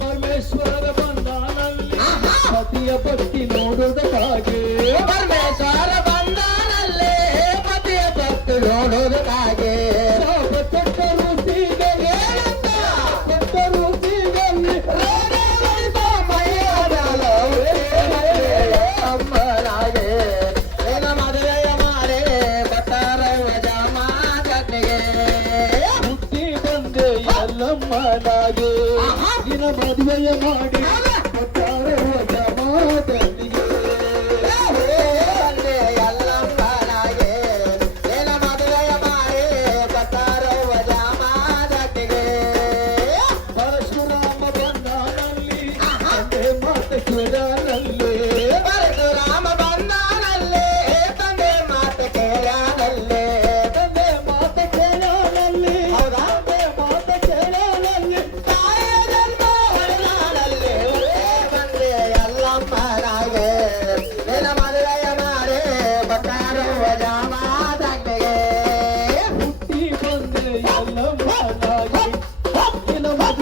పరమేశ్వర బంధానల్లి పతియ భక్తి ಮಾಡಾಗಿ ನಿನ್ನ ಮದುವೆಯ ಮಾಡಿ ಒಟ್ಟಾರೆ ಹೋದ ಮಾತಲ್ಲಿಗೆ ಪರಶುರಾಮ ಬಂದಾನಲ್ಲಿ ಮಾತೆ ಸುಧಾರಲ್ಲಿ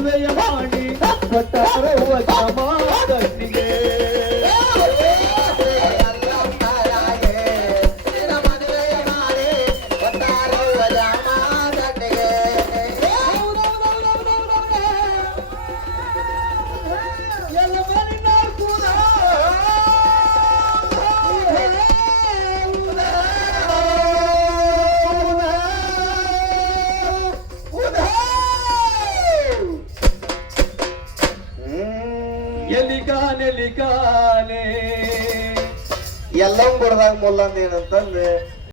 ಮದುವೆಯ ಮಾಡಿ ಕೊಟ್ಟ ಎಲಿಗಾನೆ ಎಲಿಗಾನೆ. ಮೊಲ್ಲಂದೇನಂತಂದ್ರೆ ಏನಂತಂದ್ರೆ